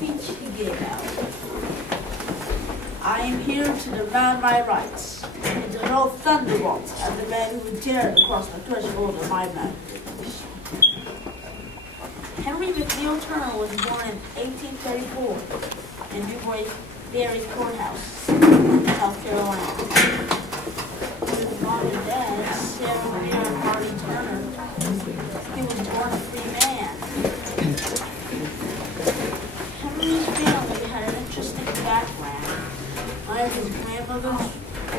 speech he gave out. I am here to demand my rights, and to hurl thunderbolts at the man who would dare to cross the threshold of my imagination. Henry McNeal Turner was born in 1834 in Newberry Courthouse, South Carolina. His mom and dad, Sarah and Hardy Turner, he was born a free man. Henry's family had an interesting background. One of his grandmothers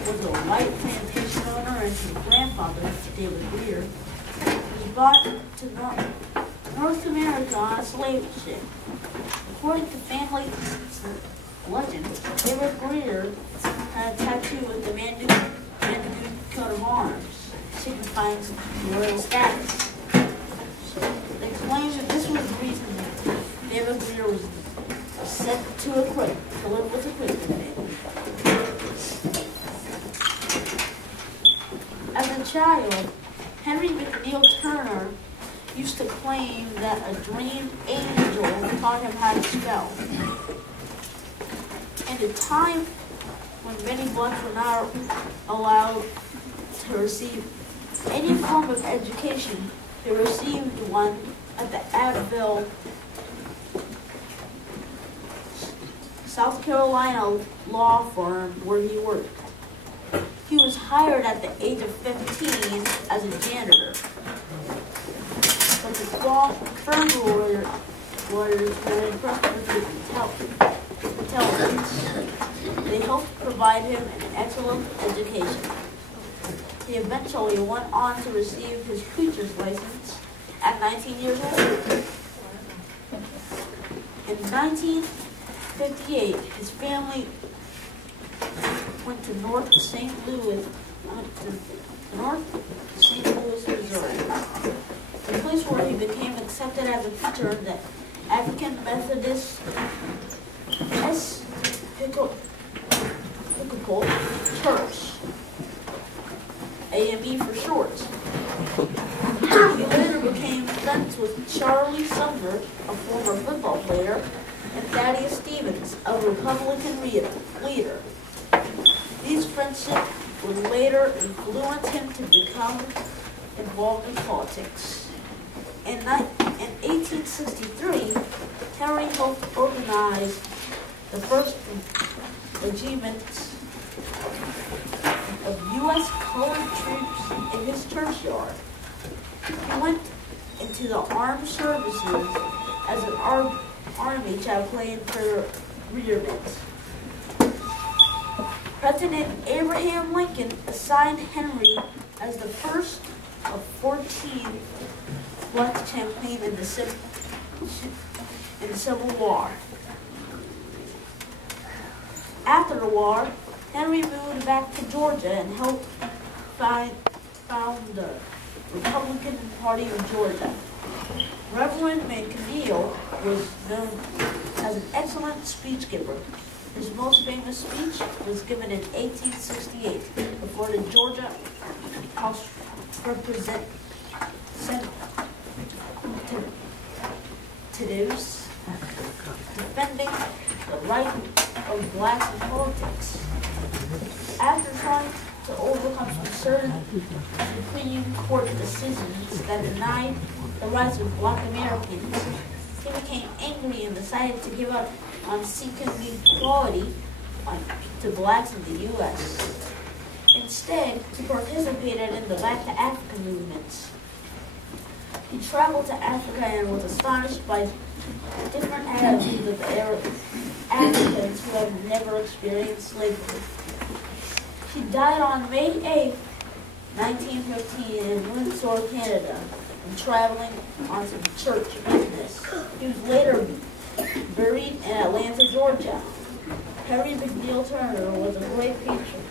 was a white plantation owner, and his grandfather, David Greer, was brought to North America on a slave ship. According to family legend, David Greer had a tattoo with the Mandarin coat of arms, signifying royal status. They claimed that this was the reason David Greer was sent to live with a Quaker family. As a child, Henry McNeal Turner used to claim that a dreamed angel taught him how to spell. In a time when many blacks were not allowed to receive any form of education, he received one at the Abbeville, South Carolina law firm where he worked. He was hired at the age of 15 as a janitor. But the firm lawyers were impressed with his intelligence. They helped provide him an excellent education. He eventually went on to receive his preacher's license at 19 years old. In 1958, his family went to North St. Louis, Missouri, a place where he became accepted as a preacher in the African Methodist Episcopal Church, AME for short. He later became friends with Charlie Sumner, a former football player, and Thaddeus Stevens, a Republican leader. These friendships would later influence him to become involved in politics. In 1863, Henry helped organize the first regiment of U.S. colored troops in his churchyard. He went into the armed services as an army chaplain for regiments. President Abraham Lincoln assigned Henry as the first of 14 black chaplains in the Civil War. After the war, Henry moved back to Georgia and helped found the Republican Party of Georgia. Reverend McNeal was known as an excellent speech giver. His most famous speech was given in 1868 before the Georgia House Representatives, defending the right of blacks in politics. After trying to overcome some certain Supreme Court decisions that denied the rights of black Americans, he became angry and decided to give up on seeking equality to blacks in the U.S. Instead, he participated in the Back to Africa movements. He traveled to Africa and was astonished by different attitudes of Africans who have never experienced slavery. He died on May 8, 1915 in Windsor, Canada, and traveling on some church business. He was later buried in Atlanta, Georgia. Henry McNeal Turner was a great preacher,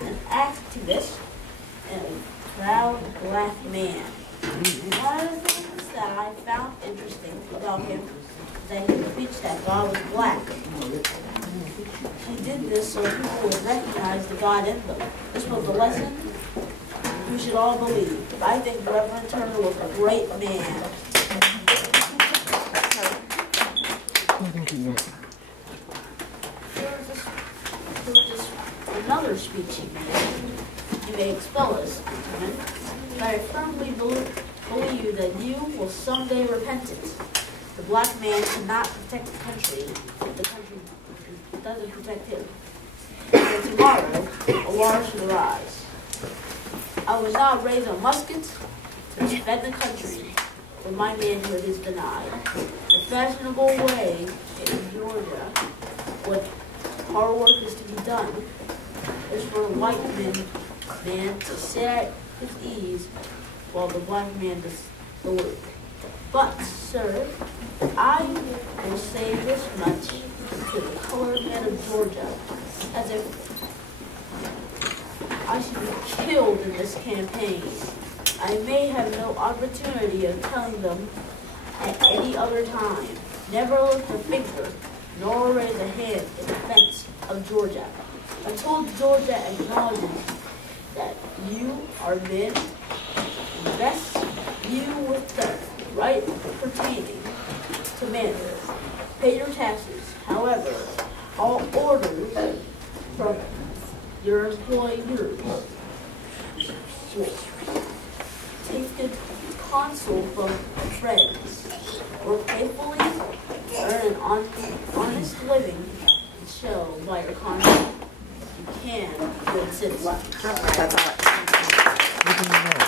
an activist, and a proud black man. One of the things that I found interesting about him is that he preached that God was black. He did this so people would recognize the God in them. This was a lesson we should all believe. I think Reverend Turner was a great man. Here's another speech he made. You may expel us, gentlemen, but I firmly believe that you will someday repent it. The black man cannot protect the country if the country doesn't protect him. And tomorrow, a war should arise. I was not raised on muskets to defend the country, but my manhood is denied. The fashionable way in Georgia, what hard work is to be done, is for a white man to sit at his ease while the black man does the work. But, sir, I will say this much to the colored men of Georgia, as if I should be killed in this campaign. I may have no opportunity of telling them at any other time. Never lift a finger, nor raise a hand in defense of Georgia, until Georgia acknowledges that you are men, invest you with the right pertaining to manhood. Pay your taxes. However, all orders from your employers will take the counsel from friends, or faithfully earn an honest living and show by your conduct you can good citizen. That's all.